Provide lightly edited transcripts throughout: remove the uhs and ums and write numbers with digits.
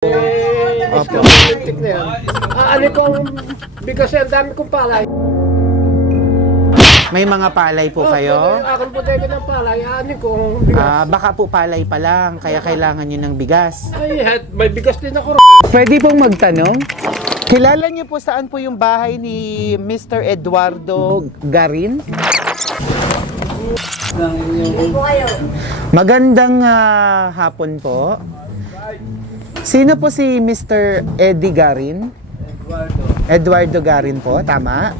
Opo. Politik na yan. Ano kong bigas yan, dami kong palay. May mga palay po kayo? Akong bodega ng palay, ano kong bigas. Baka po palay pa lang, kaya kailangan nyo ng bigas. Ay, may bigas din ako. Pwede pong magtanong? Kilala niyo po saan po yung bahay ni Mr. Eduardo Garin? Magandang hapon po. Sino po si Mr. Eddie Garin? Eduardo Garin po, tama?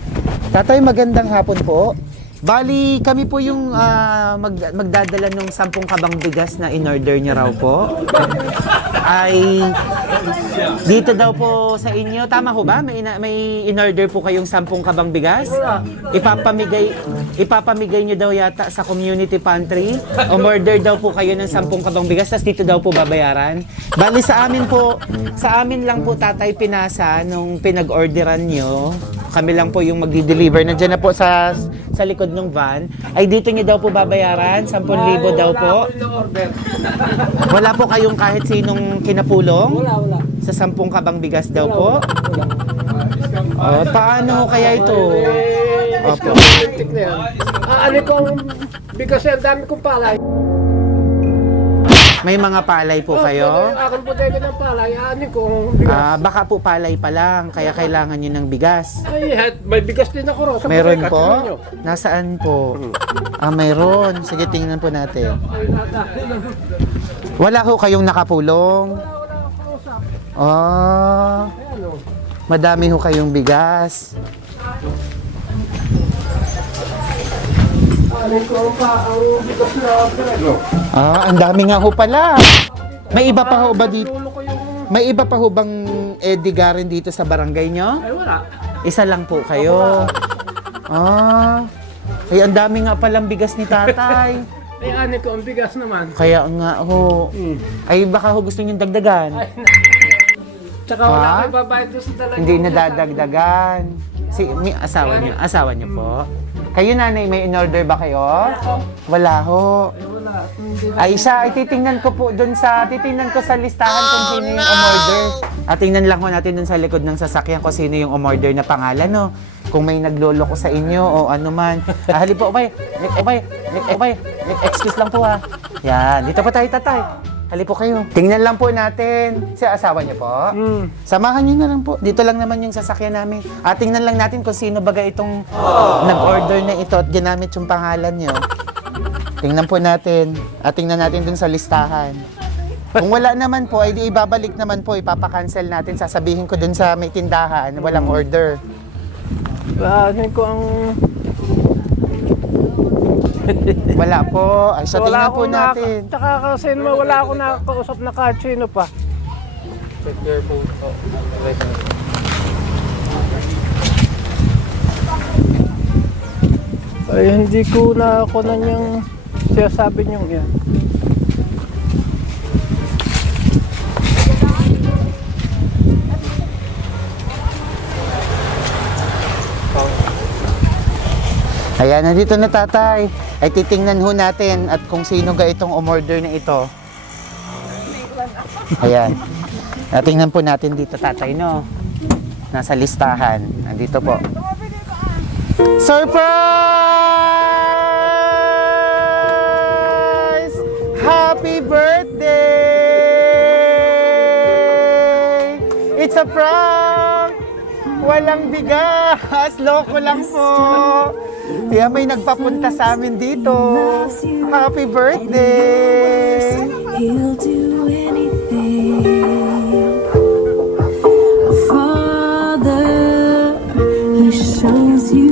Tatay, magandang hapon po. Bali, kami po yung magdadala ng 10 kabang bigas na in-order niyo raw po. Ay, dito daw po sa inyo. Tama ho ba? May in-order po kayong 10 kabang bigas? Ipapamigay niyo daw yata sa community pantry. Umorder daw po kayo ng 10 kabang bigas, tapos dito daw po babayaran. Bali, sa amin lang po tatay pinasa nung pinag-orderan niyo. Kami lang po yung magdi-deliver. Nandiyan na po sa likod ng van. Ay dito niyo daw po babayaran? 10,000 daw po? Wala po kayong kahit sinong kinapulong? Wala. Sa 10 kabang bigas daw po? Paano kaya ito? Opo. Politik na yan. Ano kong bigas yan, dami kong palay. May mga palay po kayo? Akong bodega ng palay, ano kong bigas. Baka po palay pa lang, kaya kailangan nyo ng bigas. Ay, may bigas din ako. Meron po? Nasaan po? Mayroon. Sige, tingnan po natin. Wala ho kayong nakapulong? Madami ho kayong bigas. Ano kong pa ang bigas na Ang dami nga ho pala. May iba pa ho ba dito? Lulo ko yung... May iba pa ho bang Eddie Garin dito sa barangay nyo? Ay, wala. Isa lang po kayo. Ay, ang dami nga palang bigas ni tatay. Ay, ano ko ang bigas naman. Kaya nga ho. Ay, baka ho gusto nyo dagdagan. Tsaka wala kayo babayad doon sa dalaga. Hindi nadadagdagan. May asawa niyo po. Kayo nanay, may in-order ba kayo? Wala ho. Wala. Ay siya, titingnan ko sa listahan kung sino yung umorder. Tingnan lang ho natin dun sa likod ng sasakyan kung sino yung umorder na pangalan, no? Kung may naglolo ko sa inyo o ano man. Halip po, excuse lang po ha. Yan, dito pa tayo tatay. Halip po kayo. Tingnan lang po natin. Si asawa niyo po? Samahan niyo na lang po. Dito lang naman yung sasakyan namin. Tingnan lang natin kung sino baga itong nag-order na ito at ginamit yung pangalan niyo. Tingnan po natin. Tingnan natin dun sa listahan. Kung wala naman po, ay di ibabalik naman po. Ipapakancel natin. Sasabihin ko dun sa may tindahan. Walang order. Ano ko ang... Wala po. Ay, sa tingnan po natin. Tsaka kasi wala akong nakakausap na kahit sino pa. Check your phone. Ay, hindi ko na ako na niyang sinasabi niyong yan. Ayan, nandito na tatay. Ay titingnan ho natin at kung sino ga itong umorder na ito. Ayan. Tingnan po natin dito tatay, no? Nasa listahan. Nandito po. Surprise! Happy birthday! It's a prank! Walang bigas! Loko lang po! Kaya may nagpapunta sa amin dito. Happy birthday! He'll do anything. Father, he shows you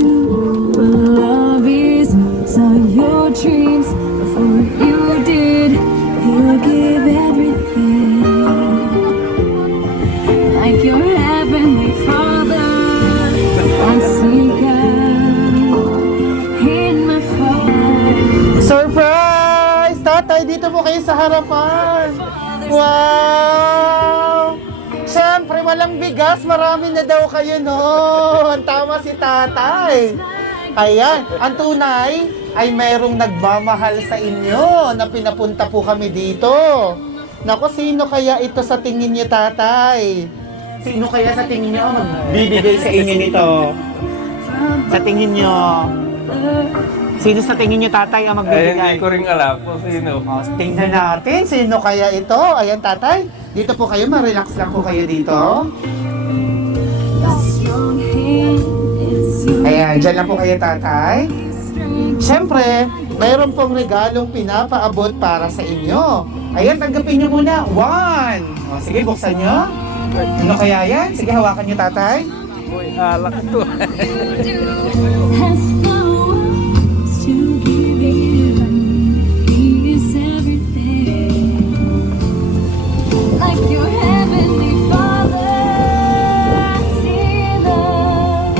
what love is. Saw your dreams before you did. He'll give everything. Like your heavenly Father, I see God in my Father. Surprise! Tatay, dito po kayo sa harapan. Wow! Siyempre, walang bigas. Marami na daw kayo noon. Tama si tatay. Ayan, ang tunay ay mayroong nagmamahal sa inyo na pinapunta po kami dito. Naku, sino kaya ito sa tingin niyo, tatay? Sino kaya sa tingin niyo ang magbibigay sa inyo nito? Sa tingin niyo? Sino sa tingin niyo, tatay, ang Ay, magbibigay? hindi ko rin alam kung sino. Oh, tingnan natin, sino kaya ito? Ayan, tatay. Dito po kayo, ma-relax lang po kayo dito. Ayan, dyan lang po kayo, tatay. Siyempre, mayroon pong regalong pinapaabot para sa inyo. Ayan, tanggapin niyo muna. 1. O, sige, buksan niyo. Ano kaya yan? Sige, hawakan niyo, tatay. Uy, alak ito. Has the words to give you. He is everything. Like your heavenly Father, I see love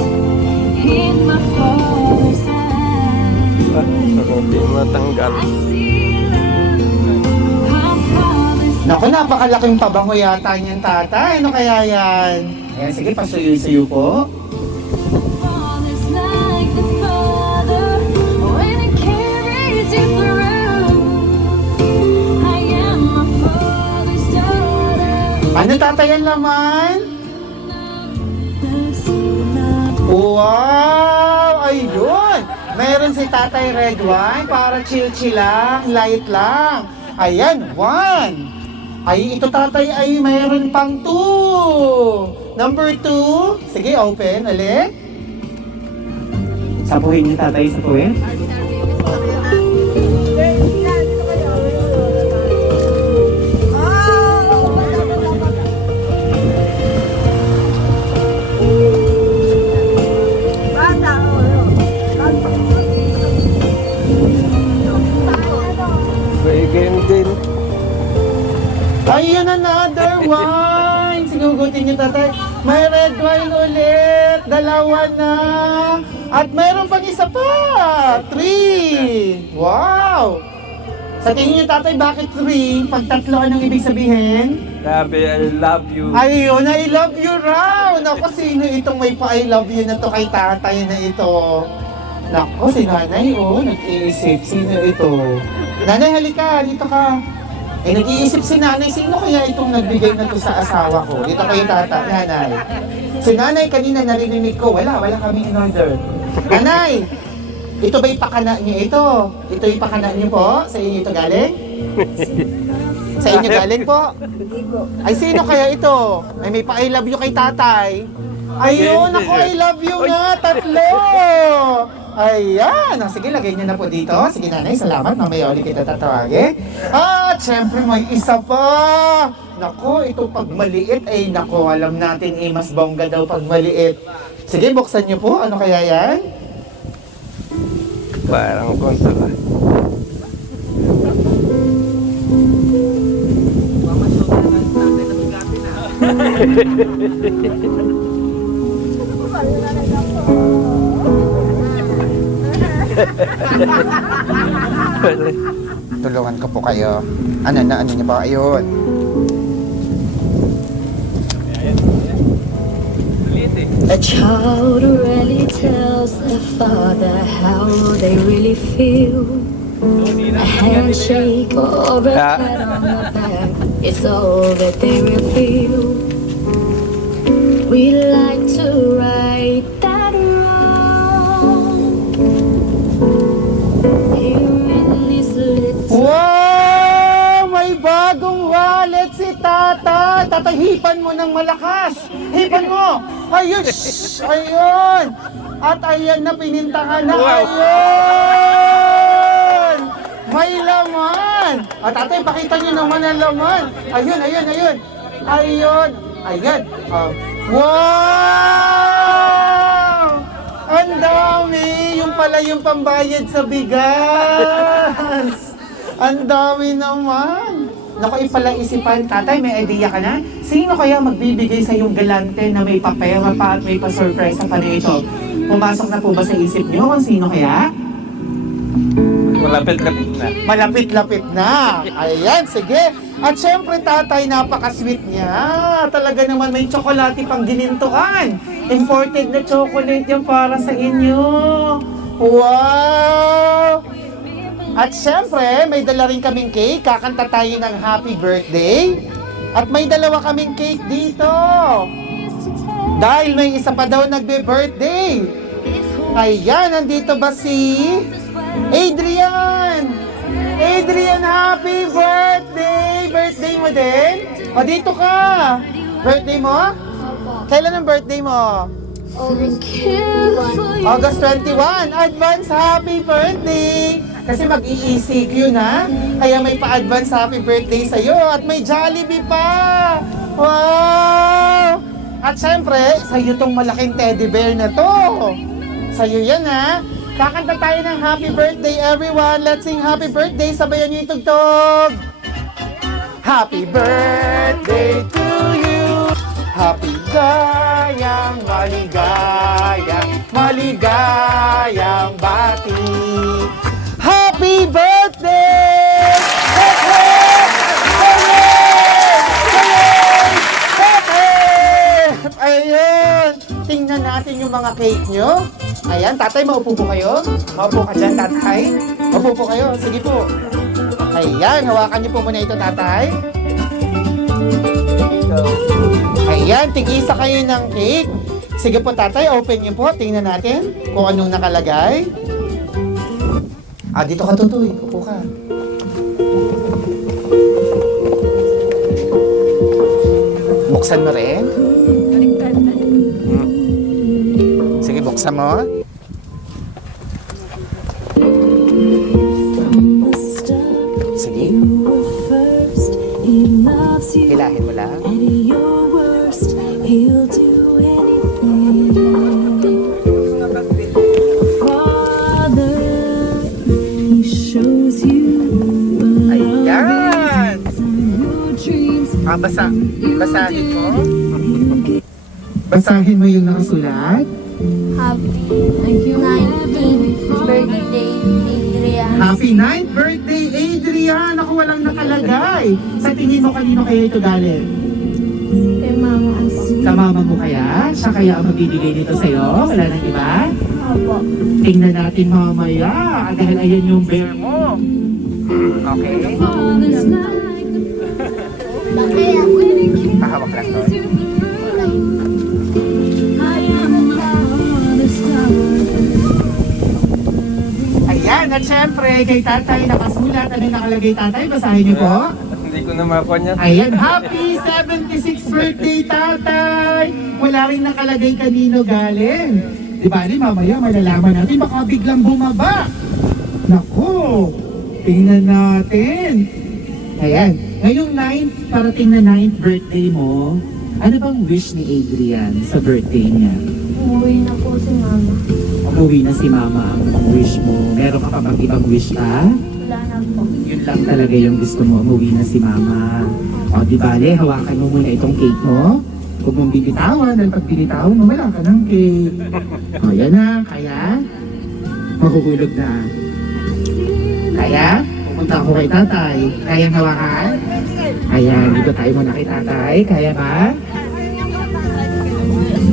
in my Father's eyes. Hindi matanggal. I see love, my Father's Naku, napakalaking pabango yata niyan, tatay. Ano kaya yan? Ayan, sige, pasuyo-suyo po. Father's like the Father when it carries you through. I am my Father's daughter. Ano, tatay, ang laman? Wow! Ayun! Meron si Tatay Red Wine para chill-chill lang, light lang. Ayan, 1. Ay, ito, tatay, ay mayroon pang 2. Number 2. Sige, open ulit. Sapuhin niyo, tatay, sapuhin. Bigyan din. Ayun, another wine! Sige, hugutin niyo, tatay. May red wine ulit. 2 na. At mayroon pang isa pa. 3. Wow! Sa tingin niyo, tatay, bakit 3? Pag 3, anong ibig sabihin? Sabi, I love you. Ayun, I love you raw! Naku, sino itong may pa-I love you na to kay tatay na ito? Naku, si nanay, oh, nag-iisip. Sino ito? Nanay, halika, dito ka. Eh, nag-iisip si nanay, sino kaya itong nagbigay na to sa asawa ko? Dito kayo, tatay, nanay. Si nanay, kanina narinig ko, wala kami in order. Nanay, ito ba'y pakana niyo ito? Ito yung pakana niyo po? Sa inyo ito galing? Sa inyo galing po? Ay, sino kaya ito? Ay, may pa-I love you kay tatay. Ayun, ako, I love you nga, 3. Ayan. Sige, lagay niyo na po dito. Sige, nanay, salamat. Mamaya ulit kita tatawagin. At syempre, may isa pa. Nako, ito pag maliit, ay nako, alam natin, mas bongga daw pag maliit. Sige, buksan niyo po. Ano kaya yan? Parang konsola. Tulungan ko po kayo. Ano niyo ba? Ayun. A child really tells the father how they really feel. A handshake or a pat on the back is all that they reveal. We like to right that wrong. Here in this little Wow! May bagong wallet si Tata! Tata, hipan mo ng malakas! Hipan mo! Ayun! Shhh! Ayun! At ayan na, pinintahan na! Ayun! May laman! At tatay, pakita niyo naman ang laman! Ayun! Ayun! Ayan! Wow! Ang dami! Yung pala yung pambayad sa bigas! Ang dami naman! Naku, pala isipan, tatay, may idea ka na? Sino kaya magbibigay sa yung galante na may papera pa at may pa-surprise sa panito? Pumasok na po ba sa isip niyo kung sino kaya? Malapit-lapit na. Malapit-lapit na. Ayan, sige. At syempre, tatay, napaka-sweet niya. Talaga naman may tsokolate pang ginintuan. Imported na chocolate yan para sa inyo. Wow! At syempre, may dala rin kaming cake. Kakanta tayo ng happy birthday. At may dalawa kaming cake dito. Dahil may isa pa daw nagbe-birthday. Ayan, nandito ba si Adrian? Adrian, happy birthday! Birthday mo din? O, dito ka. Birthday mo? Kailan ang birthday mo? August 21. Advance happy birthday! Kasi mag-i-ECQ na. Kaya may pa-advance happy birthday sa'yo. At may Jollibee pa! Wow! At syempre, sa'yo tong malaking teddy bear na to. Sa'yo yan ha. Kakanta tayo ng happy birthday everyone. Let's sing happy birthday. Sabayan niyo yung tugtog. Happy birthday to you. Happy gayang maligayang maligayang bati. Happy birthday! Hip, hip! Hip, hip! Ayun! Tingnan natin yung mga cake nyo. Ayan, tatay, maupo po kayo. Maupo ka dyan, tatay. Maupo po kayo. Sige po. Ayan, hawakan niyo po muna ito, tatay. Ayan, tig-isa kayo ng cake. Sige po, tatay, open niyo po. Tingnan natin kung anong nakalagay. Dito ka, Tutoy. Upo ka. Buksan mo rin. Sige, buksan mo. Sige. Hilahin mo lang. Ayan! Basahin mo. Basahin mo yung nakasulat. Happy 19th birthday, Adrian. Happy 9th birthday, Adrian! Ako walang nakalagay. Sa tingin mo, kanino kaya ito galing? Kay mama ko. Sa mama mo kaya? Siya kaya ang magbibigay nito sa'yo? Wala nang iba? Opo. Tingnan natin mamaya. Dahil ayan yung bear mo. Okay? Pahawak lang to. Ayan, at syempre, kay tatay nakasulat. Ano yung nakalagay, tatay? Basahin niyo po. Hindi ko na makuha niya. Ayan, happy 76th birthday, tatay! Wala rin nakalagay kanino galing. Di ba, mamaya malalaman natin, baka biglang bumaba. Naku, tingnan natin. Ayan, ngayong 9th, parating na 9th birthday mo, ano bang wish ni Adrian sa birthday niya? Umuwi na po si mama. Umuwi na si mama ang wish mo. Meron ka pa bang ibang wish ka? Wala na po. Yun lang talaga yung gusto mo, umuwi na si mama. O, di bale, hawakan mo muna itong cake mo. Huwag mong bibitawan, dahil pag binitawan mo, wala ka ng cake. O, yan na, kaya? Mahuhulog na. Kaya? Pupunta ako kay tatay. Kayang hawakan? Ayan, dito tayo muna kay tatay. Kaya ba?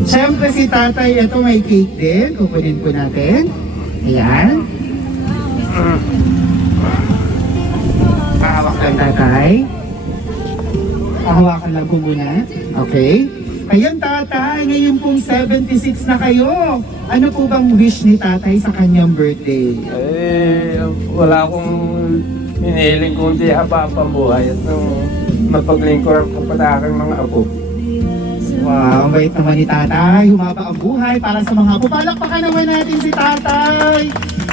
Siyempre si tatay, ito may cake din. Kukunin po natin. Ayan. Pahawak lang tatay. Pahawakan lang po muna. Okay. Ayan tatay, ngayon pong 76 na kayo. Ano po bang wish ni tatay sa kanyang birthday? Wala akong hinihiling kundi haba pa buhay at nung mapaglingkuran ko pala aking mga apo. Wow, ang bait naman ni tatay. Humaba ang buhay para sa mga apo. Palakpakan naman natin si tatay.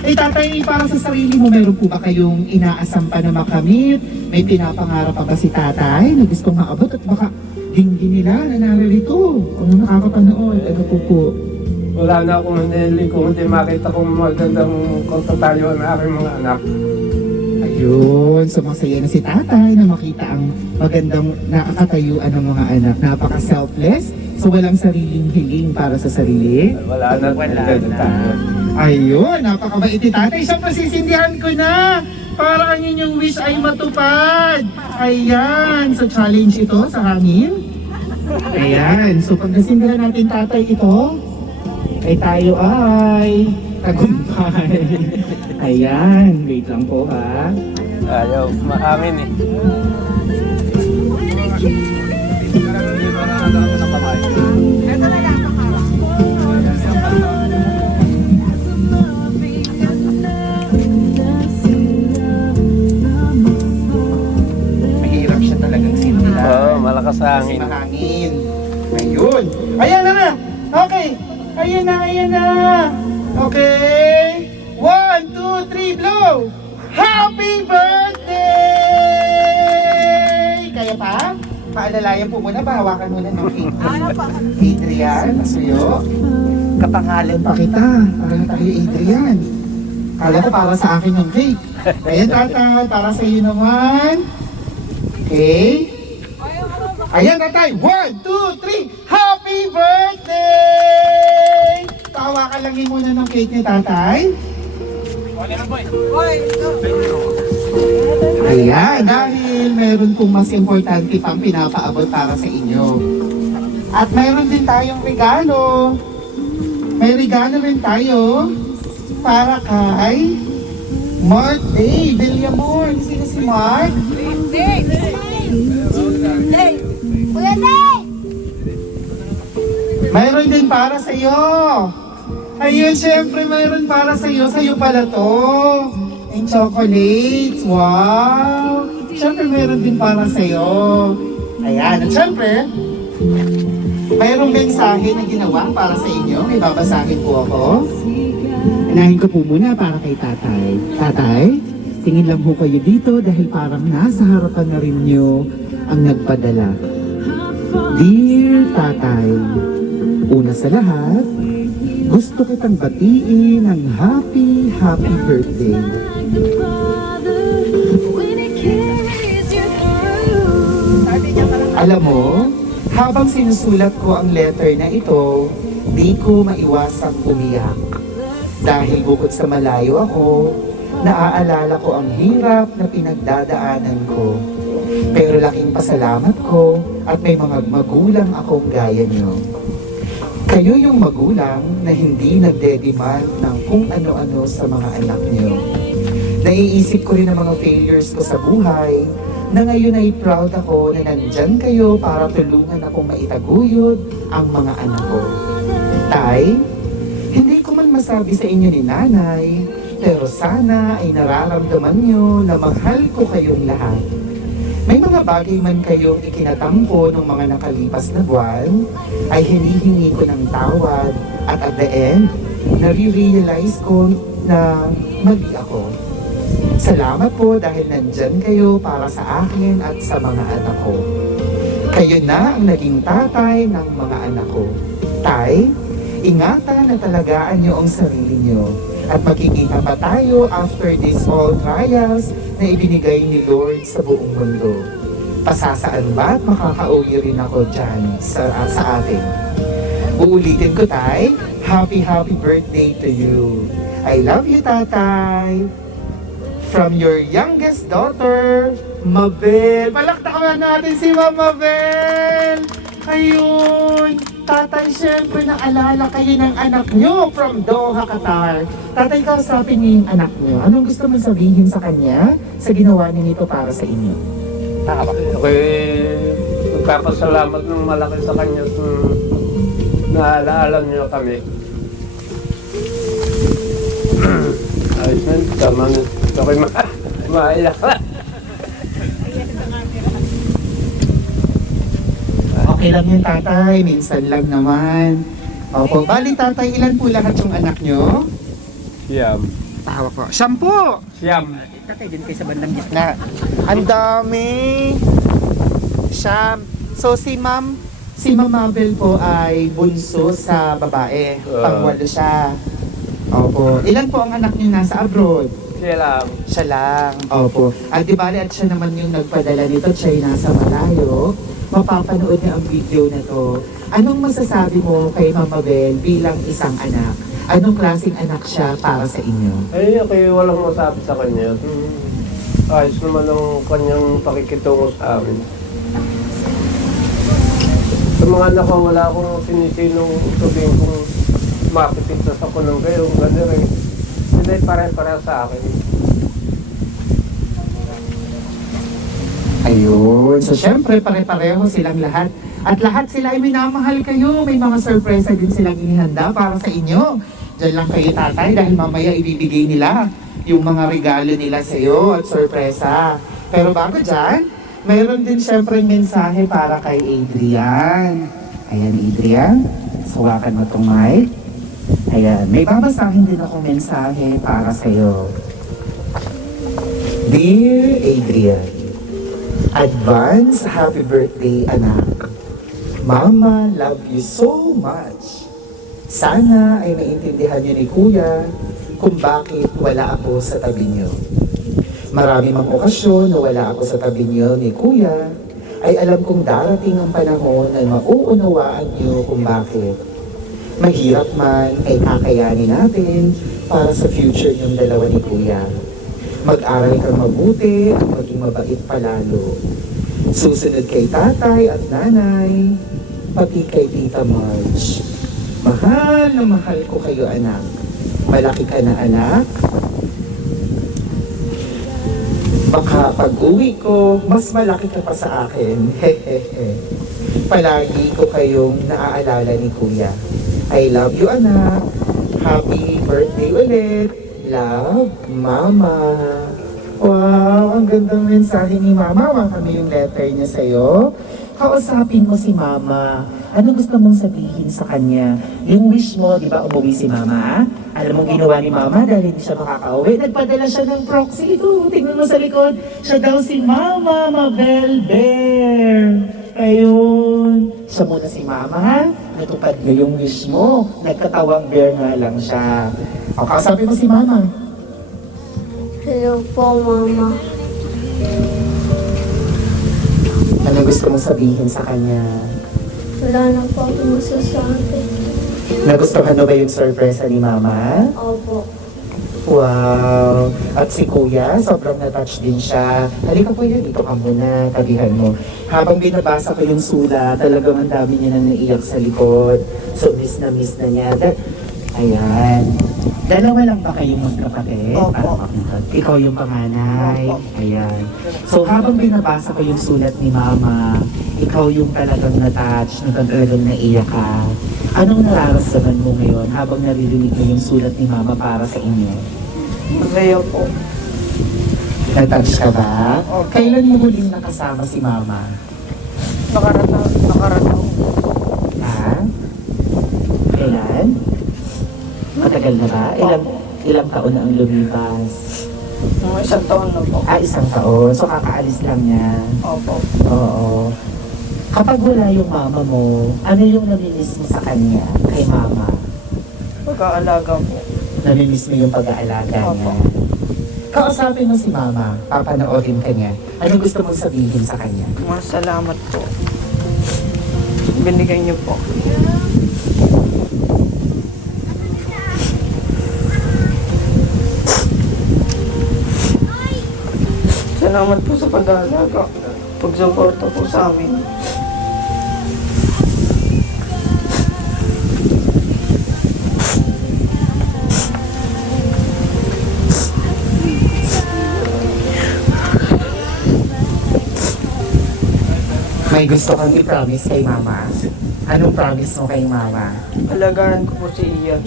Tatay, para sa sarili mo, meron po ba kayong inaasam pa na makamit? May pinapangarap pa ba si tatay na gustong maabot at baka hindi nila na naririto? Kung nakakapanood, ano po? Wala na akong hinihiling kundi makita kong magandang kontatayuan ng aking mga anak. Ayun, so masaya na si tatay na makita ang magandang nakakatayuan ng mga anak. Napaka-selfless, so walang sariling hiling para sa sarili. Wala na. Ayun, napakabait ni tatay. Siyempre sisindihan ko na para ang inyong wish ay matupad. Ayan, so challenge ito sa hangin. Ayan, so pag nasindihan natin tatay ito, ay tayo ay tagumpay. Ayan, wait lang po ha. Ayaw, maamin eh. Mahirap siya talagang simulan. Oo, malakas sa Kasi hangin. mahangin. Ayun. Ayan na nga. Okay. Ayan na, ayan na. Okay. 1, 2, 3, blow! Happy birthday! Kaya pa? Paalalayan po muna ba? Hawakan muna ng cake. Adrian, masuyo. Kapangalan pa kita. Parang tayo Adrian. Kala ko para sa akin yung cake. Ayan, tatay. Para sa iyo naman. Okay. Ayan, tatay. 1, 2, 3. Happy birthday! Tawa ka lang muna ng cake ni tatay. Ayan, dahil meron pong mas importante pang pinapaabot para sa inyo. At meron din tayong regalo. May regalo rin tayo para kay Mark Day Villamor. Sino si Mark? Mayroon din para sa iyo. Ayun, syempre mayroon para sa iyo. Sa'yo pala to. Yung chocolates. Wow. Syempre mayroon din para sa iyo. Ayan. At syempre, mayroong mensahe na ginawa para sa inyo. May babasahin po ako. Anahin ko po muna para kay tatay. Tatay, tingin lang po kayo dito dahil parang nasa harapan na rin nyo ang nagpadala. Dear Tatay, una sa lahat, gusto kitang batiin ng happy birthday. Alam mo, habang sinusulat ko ang letter na ito, di ko maiwasang umiyak. Dahil bukod sa malayo ako, naaalala ko ang hirap na pinagdadaanan ko. Pero laking pasalamat ko at may mga magulang akong gaya nyo. Kayo yung magulang na hindi nagde-demand ng kung ano-ano sa mga anak nyo. Naiisip ko rin ang mga failures ko sa buhay na ngayon ay proud ako na nandyan kayo para tulungan akong maitaguyod ang mga anak ko. Tay, hindi ko man masabi sa inyo ni nanay, pero sana ay nararamdaman nyo na mahal ko kayong lahat. May mga bagay man kayong ikinatampo ng mga nakalipas na buwan, ay hinihingi ko ng tawad at at the end, nare-realize ko na mali ako. Salamat po dahil nandyan kayo para sa akin at sa mga anak ko. Kayo na ang naging tatay ng mga anak ko. Tay, ingatan at talagaan niyo ang sarili niyo. At makikita pa tayo after these all trials na ibinigay ni Lord sa buong mundo. Pasasaan ba at makakauwi rin ako dyan sa atin? Uulitin ko, Tay, happy birthday to you. I love you, Tatay. From your youngest daughter, Mabel. Palaktakan natin si Mama Mabel. Ayun. Tatay, syempre naalala kayo ng anak nyo from Doha, Qatar. Tatay, kausapin niyo yung anak nyo. Anong gusto mong sabihin sa kanya sa ginawa niyo nito para sa inyo? Okay, nagpapasalamat ng malaki sa kanya kung naalaala niyo kami. Ayos na, tama na. Okay, maiyak na. Okay lang yun, tatay. Minsan lang naman. Opo, bali tatay, ilan po lahat yung anak nyo? Siyam. Tawa po. Sampo! Siyam. Tatay, din kayo sa bandang gitna. Ang dami! Siyam. So si Ma'am Mabel po ay bunso sa babae. Pangwalo siya. Opo. Ilan po ang anak niyo nasa abroad? Siya lang. Siya lang. Opo. At di bali at siya naman yung nagpadala nito. Siya yung nasa malayo. Mapapanood niya ang video na to. Anong masasabi mo kay Mama Mabel bilang isang anak? Anong klaseng anak siya para sa inyo? Ay, okay, walang masabi sa kanya. Ayos naman ang kanyang pakikitungo sa amin. Sa mga anak ko, wala akong sinisinong sabihin kung makipitas ako ng kayo, gano'n rin. Hindi, pare-pareho sa akin. Ayun. So, syempre, pare-pareho silang lahat. At lahat sila ay minamahal kayo. May mga sorpresa din silang inihanda para sa inyo. Diyan lang kayo, tatay, dahil mamaya ibibigay nila yung mga regalo nila sa iyo at sorpresa. Pero bago dyan, mayroon din syempre mensahe para kay Adrian. Ayan, Adrian. Suwakan mo itong mic. Ayan, may babasahin din ako mensahe para sa iyo. Dear Adrian, advance happy birthday, anak. Mama, love you so much. Sana ay maintindihan niyo ni Kuya kung bakit wala ako sa tabi niyo. Marami mang okasyon na wala ako sa tabi niyo ni Kuya, ay alam kong darating ang panahon na mauunawaan niyo kung bakit. Mahirap man ay kakayanin natin para sa future niyong dalawa ni Kuya. Mag-aral kang mabuti at maging mabait palalo. Susunod kay tatay at nanay, pati kay Tita Marge. Mahal na mahal ko kayo, anak. Malaki ka na, anak. Baka pag-uwi ko, mas malaki ka pa sa akin. Hehehe. Palagi ko kayong naaalala ni Kuya. I love you, anak. Happy birthday ulit. Love, Mama. Wow, ang gandang mensahe ni Mama. Wala kami yung letter niya sa'yo. Kausapin mo si Mama. Ano gusto mong sabihin sa kanya? Yung wish mo, di ba, umuwi si Mama? Alam mo ginawa ni Mama dahil hindi siya makakauwi. Nagpadala siya ng proxy. Ito, tingnan mo sa likod. Siya daw si Mama Mabel Bear. Ayun. Siya muna si Mama, ha? Natupad niyo yung wish mo. Nagkatawang bear nga lang siya. O, kausapin mo si Mama. Hello po, Mama. Ano gusto mong sabihin sa kanya? Wala na po ako masasabi. Nagustuhan mo ba yung sorpresa ni Mama? Opo. Wow! At si Kuya, sobrang na-touch din siya. Halika Kuya, dito ka muna, tabihan mo. Habang binabasa ko yung sulat, talagang ang dami niya nang naiyak sa likod. So miss na niya. Ayan. Dalawa lang ba kayong magkapatid? Opo. Ikaw yung panganay. Ayan. So habang binabasa ko yung sulat ni Mama, ikaw yung talagang na-touch, talagang naiyak ka. Anong nararamdaman mo ngayon habang naririnig mo yung sulat ni Mama para sa inyo? Masaya po. Na-touch ka ba? Opo. Kailan mo huling nakasama si Mama? Nakarataw. Ha? Kailan? Matagal na ba? Ilang taon na ang lumipas? Mga isang taon na po. Isang taon. So kakaalis lang niya. Opo. Oo. Kapag wala yung mama mo, ano yung namimiss mo sa kanya, kay Mama? Pag-aalaga po. Namimiss mo yung pag-aalaga niya. Opo. Kausapin mo si Mama, papanoorin ka niya. Ano gusto mong sabihin sa kanya? Masalamat po. Binigay niyo po. Salamat po sa pag-aalaga. Pag-suporta po sa amin. May gusto kang i-promise kay Mama? Anong promise mo kay Mama? Alagaan ko po si Ian.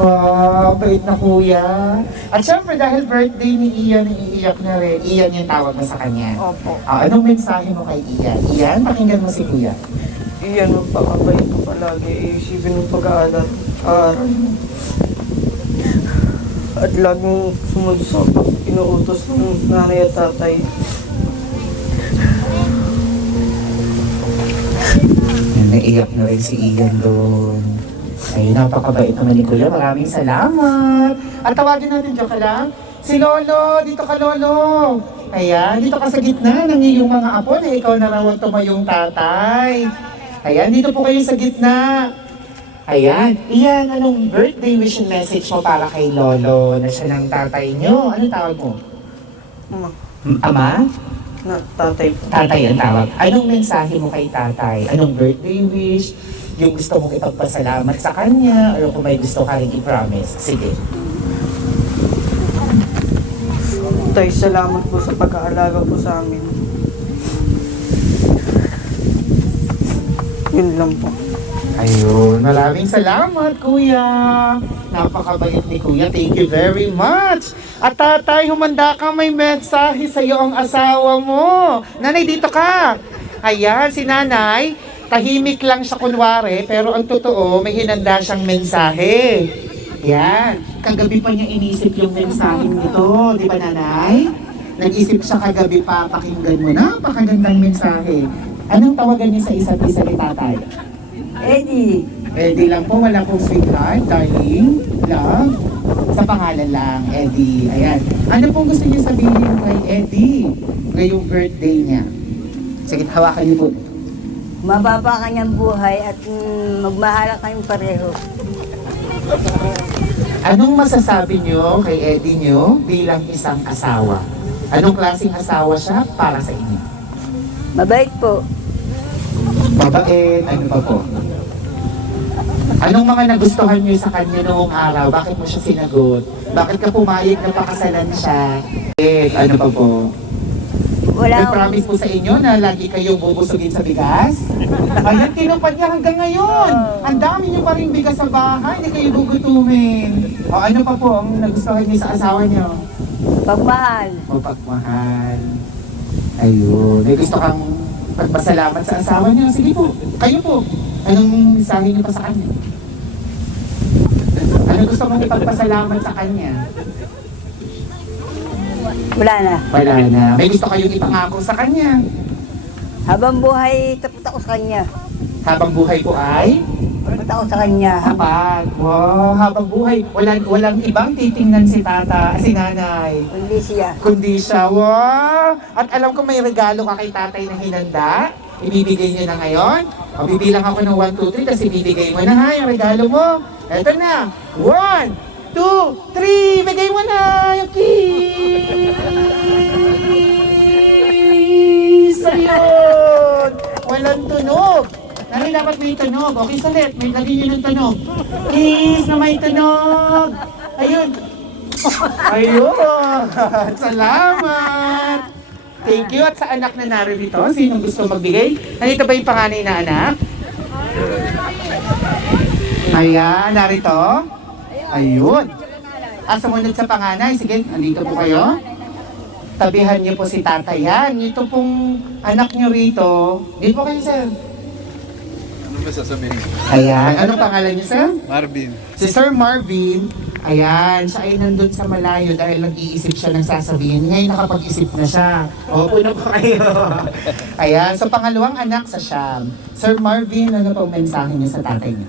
Oh, bait na Kuya. At syempre dahil birthday ni Ian, iiyak na rin. Ian yung tawag mo sa kanya. Opo. Anong mensahe mo kay Ian? Ian, pakinggan mo si Kuya. Iyan, magpakabait ko palagi. Iisipin ng pag-aaral mo. At laging sumunod sa inuutos ng nanay at tatay. Naiiyak na rin si Ian doon. Ay, napakabait naman ni Kuya. Maraming salamat. At tawagin natin dyan ka lang. Si Lolo, dito ka Lolo. Ayan, dito ka sa gitna ng iyong mga apo na ikaw na raw ang tumayong tatay. Ayan, dito po kayo sa gitna. Ayan, Ian, anong birthday wish and message mo para kay Lolo na siya ng tatay nyo? Anong tawag mo? Ma, Ama? na tatay po. Tatay ang tawag. Anong mensahe mo kay tatay? Anong birthday wish? Yung gusto mong ipagpasalamat sa kanya? O kung may gusto ka rin i-promise? Sige. Tay, salamat po sa pag-aalaga po sa amin. Yun lang po. Ayun, maraming salamat, Kuya. Napakabait ni Kuya. Thank you very much. At tatay, humanda ka, may mensahe sa iyo ang asawa mo. Nanay, dito ka. Ayan, si nanay, tahimik lang siya kunwari, pero ang totoo, may hinanda siyang mensahe. Yan. Kagabi pa niya inisip yung mensahe nito, di ba nanay? Nag-isip siya kagabi pa, pakinggan mo. Napakagandang mensahe. Anong tawagan niyo sa isa't isa ni tatay? Eddie, Eddie lang po, wala pong sweetheart, darling, love. Sa pangalan lang, Eddie. Ayan. Ano pong gusto niyo sabihin kay Eddie ngayong birthday niya? Sige, hawakan niyo po. mababa kanyang buhay at magmahala kayong pareho. Anong masasabi niyo kay Eddie niyo bilang isang asawa? Anong klaseng asawa siya para sa inyo? Mabait po. Mabait, ano pa po? Anong mga nagustuhan niyo sa kanya noong araw? Bakit mo siya sinagot? Bakit ka pumayag na pakasalan siya? Ano pa po? Wala Nag-promise po sa inyo na lagi kayong bubusugin sa bigas? Ayan, tinupad niya hanggang ngayon. Ang dami niyo pa rin bigas sa bahay, hindi kayo gugutumin. O ano pa po ang nagustuhan niyo sa asawa niyo? pagmahal. O pagmahal. Ayun. May gusto kang pagpasalamat sa asawa niyo? Sige po, kayo po. Anong mensahe niyo pa sa kanya? Ano gusto mong ipagpasalamat sa kanya? Wala na. Wala na. May gusto kayong ipangako sa kanya? Habang buhay, tapos ako sa kanya. Habang buhay po ay? Tapos ako sa kanya. Kapag, wow, habang buhay, walang ibang titingnan si nanay. Kundi siya. Kundi siya, wow! At alam ko may regalo ka kay tatay na hinanda. Ibibigay niya na ngayon. O, bibilang ako ng 1, 2, 3, tapos ibibigay mo na ha, yung regalo mo. Eto na. 1, 2, 3, bigay mo na yung kiss! Ayun! Walang tunog. Dahil dapat may tunog. Okay, salit. May lagyan nyo ng tunog. Kiss na may tunog. Ayun. Ayun. Salamat. Thank you. At sa anak na narito, sinong gusto magbigay? Nandito ba yung panganay na anak? Ayan, narito. Ayun. Sumunod sa panganay. Sige, andito po kayo. Tabihan niyo po si tatay. Yan, ito pong anak niyo rito. Dito po kayo, sir. Ano ba sasabihin? Ayan, anong pangalan niyo, sir? Marvin. Si Sir Marvin, ayan, siya ay nandun sa malayo dahil nag-iisip siya ng sasabihin. Ngayon nakapag-isip na siya. Opo na po kayo. Ayan, so pangalawang anak sa Siam. Sir Marvin, ano pong mensahe niyo sa tatay niyo?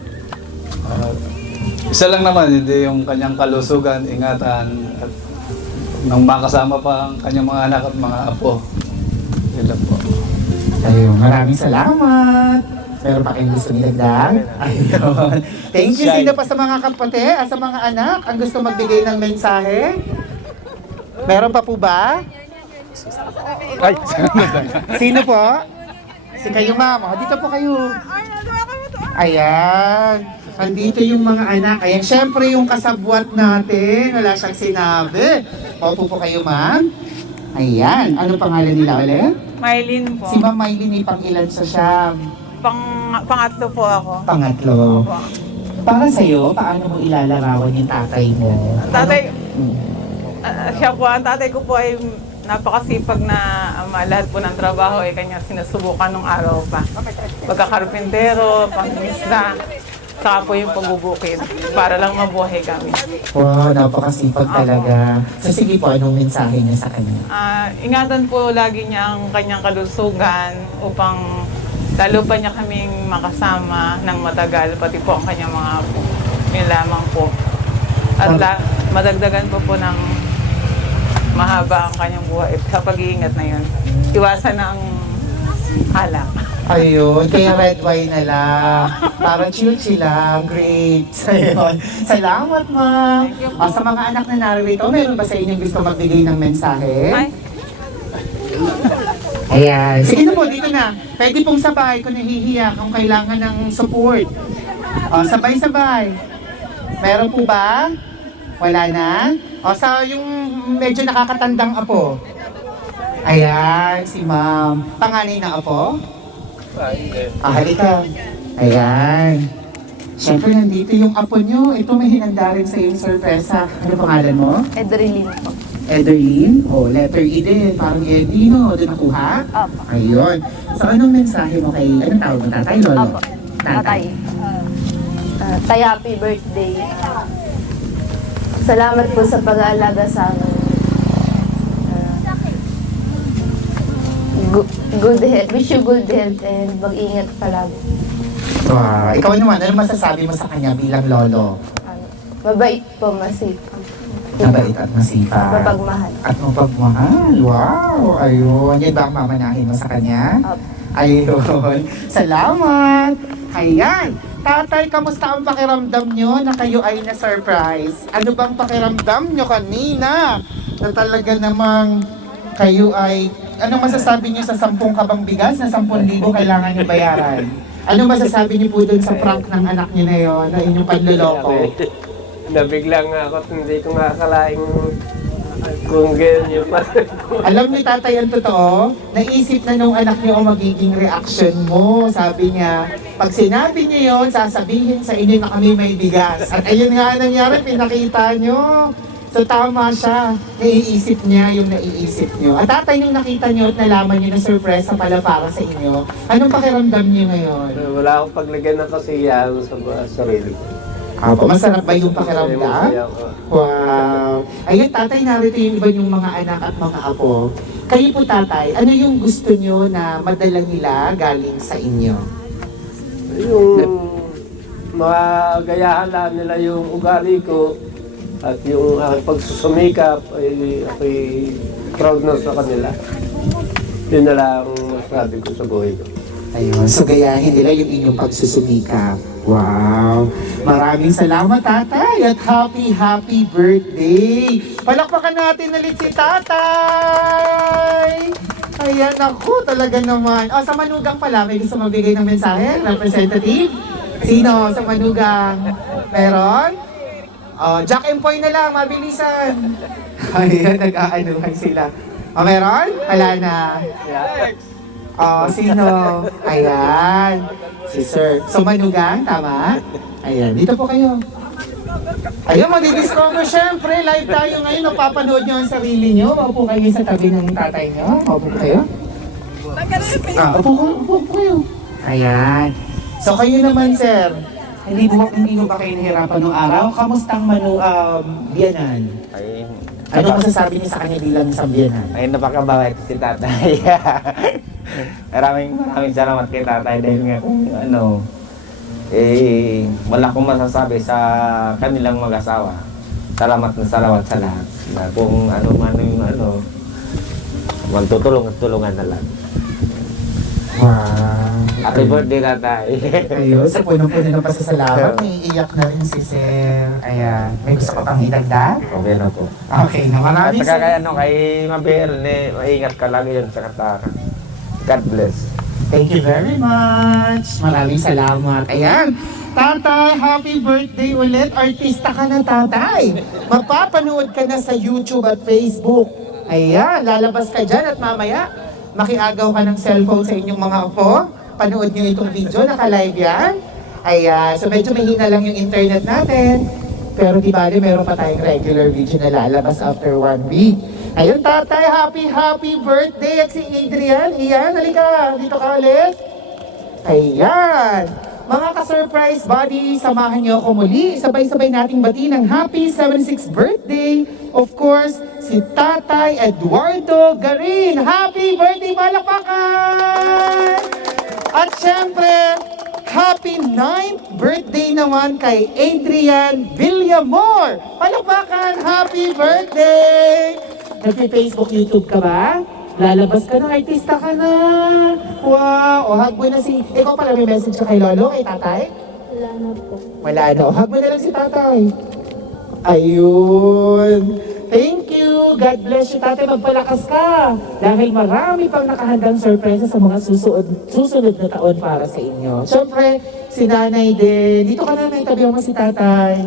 Isa lang naman, hindi yung kanyang kalusugan, ingatan, at nang makasama pa ang kanyang mga anak at mga apo. Yun lang po. Ayun, maraming salamat. Meron pa kayong gusto nilagdag? Ayun. Thank you. Sino pa sa mga kapatid at sa mga anak ang gusto magbigay ng mensahe? Meron pa po ba? Ay, Sino po? Si kayo, ma'am. O, dito po kayo. Ayan. Andito yung mga anak. Ayan, syempre yung kasabwat natin. Wala siyang sinabi. Opo po kayo, ma'am. Ayan. Ano pangalan nila ulit? Mylene po. Si Ma'am Mylene may pang-ilan sa Siam? Pangatlo po ako. Pangatlo. Para sa'yo, paano mo ilalarawan yung tatay mo? Tatay, Hmm. siya po, ang tatay ko po ay napakasipag na lahat po ng trabaho ay kanya sinusubukan nung araw pa. Pagkakarpintero, pangisda, saka po yung pagbubukid para lang mabuhay kami. Wow, napakasipag talaga. So sige po, anong mensahe niya sa kanya? Ingatan po lagi niya ang kanyang kalusugan upang lalo pa niya kaming makasama ng matagal, pati po ang kanyang mga apo. Yun lamang po. At madagdagan po ng mahaba ang kanyang buhay sa pag-iingat na yun. Iwasan ang alak. Ayun, kaya red wine na lang. Para chill-chill lang. Great. Ayun. Salamat, ma'am. Sa mga anak na narito, meron ba sa inyong gusto magbigay ng mensahe? Ay, Ayan. Sige na po, dito na. Pwede pong sabay kung nahihiya, kung kailangan ng support. Sabay-sabay. Meron po ba? Wala na? O, sa yung medyo nakakatandang apo? Ayan, si ma'am. Panganay na apo? Halika. Ayan. Siyempre, nandito yung apo nyo. Ito, may hinanda rin sa yung sorpresa. Ano pangalan mo? Edrilyn po. Ederlyn? O, letter E din. Parang Eddie, no? Doon nakuha? Opo. Ayun. So, anong mensahe mo kay, anong tawag mo? Tatay, lolo? Opo. Tatay. Tay, happy birthday. Salamat po sa pag-aalaga sa amin. Good health. Wish you good health and mag-ingat palagi. Wow. Ikaw naman, ano masasabi mo sa kanya bilang lolo? Mabait po, masipag. Mabait at masipag. Mapagmahal. At mapagmahal. Wow! Ayun. Yan ba ang mamanahin mo sa kanya? Opo. Ayun. Salamat! Ayan. Tatay, kamusta ang pakiramdam nyo na kayo ay na-surprise? Ano bang pakiramdam nyo kanina? Na talaga namang kayo ay... Anong masasabi nyo sa 10 kabang bigas na 10,000 kailangan nyo bayaran? Ano masasabi niyo po dun sa prank ng anak niyo na yon, na inyong panloloko? Nabigla nga ako at hindi ko nga akalaing kung ganyan yung Alam ni tatay ang totoo, naisip na nung anak niyo ang magiging reaction mo. Sabi niya, pag sinabi niyo yon, sasabihin sa inyo na kami may bigas. At ayun nga ang nangyari, pinakita niyo. So tama siya, naiisip niya yung naiisip niyo. At tatay, nung nakita niyo at nalaman niyo na surprise pala para sa inyo, anong pakiramdam niyo ngayon? wala akong paglagyan ng kasiyahan sa sarili ko. Apo, masarap ba yung pakiramdam? Masaya ako. Wow! Ayun, tatay, narito yung iba yung mga anak at mga apo. Kayo po, tatay, ano yung gusto nyo na madala nila galing sa inyo? Yung magayahan lang nila yung ugali ko at yung pagsusumikap ay ako'y proud na sa kanila. Yun na lang masabi ko sa buhay ko. Ayun, so gayahin nila yung inyong pagsusumikap. Wow! Maraming salamat, tatay, at happy birthday! Palakpakan natin ulit si tatay! Ayan, ako, talaga naman. O, sa Manugang pala, may gusto mabigay ng mensahe? Representative? Sino sa Manugang? Meron? O, Jack and Poy na lang, mabilisan. Ayan, nag-aanuhan sila. O, meron? Wala na. Oh, sino? Ayan. Si Sir. So, Manugang, tama? Ayan, dito po kayo. Ayun, mag-discover syempre. Live tayo ngayon. Napapanood nyo ang sarili nyo. Maupo kayo sa tabi ng tatay nyo. Maupo kayo. Upo kayo. Ayan. So, kayo naman, Sir. Hindi mo ba kayo nahirapan nung araw? Kamustang biyanan? Ano masasabi niyo sa kanya bilang isang biyanan? Ay, napakabait si tatay. maraming salamat kay tatay dahil nga kung wala akong masasabi sa kanilang mag-asawa. Salamat sa lahat. Na kung ano man yung magtutulong at tulungan na lang. Wow. Happy birthday, tatay. Ayun, sa punong-puno ng pasasalamat, naiiyak na rin si Sir. Ayan, may gusto ko pang idagdag? Okay na po. Okay na, At maraming saka kay Mabel, maingat ka lagi yun sa katara. God bless. Thank you very much. Maraming salamat. Ayan, tatay, happy birthday ulit. Artista ka na, tatay. Mapapanood ka na sa YouTube at Facebook. Ayan, lalabas ka dyan at mamaya, makiagaw ka ng cellphone sa inyong mga apo. Panood nyo itong video, naka-live yan. Ayan, so medyo mahina lang yung internet natin. Pero di bali, meron pa tayong regular video na lalabas after 1 week. Ayun, tatay, happy birthday! At si Adrian, iyan, halika, dito ka ulit. Ayan! Mga ka-surprise buddy, samahan niyo ako muli. Sabay-sabay nating bati ng happy 76th birthday. Of course, si Tatay Eduardo Garin. Happy birthday, palakpakan! At syempre, happy 9th birthday naman kay Adrian Villamor. Palakpakan, happy birthday! Nag-Facebook, YouTube ka ba? Lalabas ka na, artista ka na. Wow! O, hug mo na si... Ikaw pala may message ka kay Lolo, kay Tatay? Wala na po. Wala na. O, hug mo na lang si Tatay. Ayun. Thank you. God bless you, Tatay. Magpalakas ka. Dahil marami pang nakahandang sorpresa sa mga susunod na taon para sa inyo. Siyempre, si Nanay din. Dito ka na, tabihan mo si Tatay.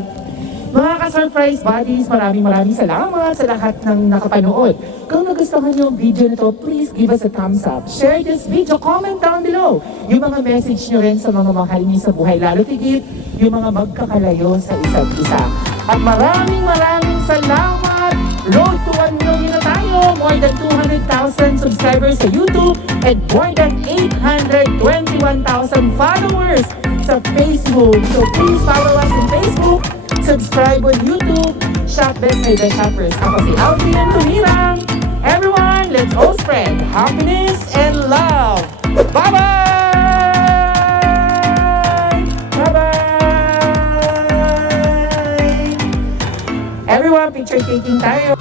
Mga ka-surprise buddies, maraming salamat sa lahat ng nakapanood. Kung nagustuhan niyo ang video na to, please give us a thumbs up. Share this video, comment down below. Yung mga message niyo rin sa mga mahal niyo sa buhay, lalo tigit yung mga magkakalayo sa isa't isa. At maraming salamat! Road to 1 million na tayo! More than 200,000 subscribers sa YouTube and more than 821,000 followers sa Facebook. So please follow us on Facebook, subscribe on YouTube, Shop Best by The Shoppers. Ako si Alvin Lumirang. Everyone, let's all spread happiness and love. Bye-bye! Bye-bye! Everyone, picture taking tayo.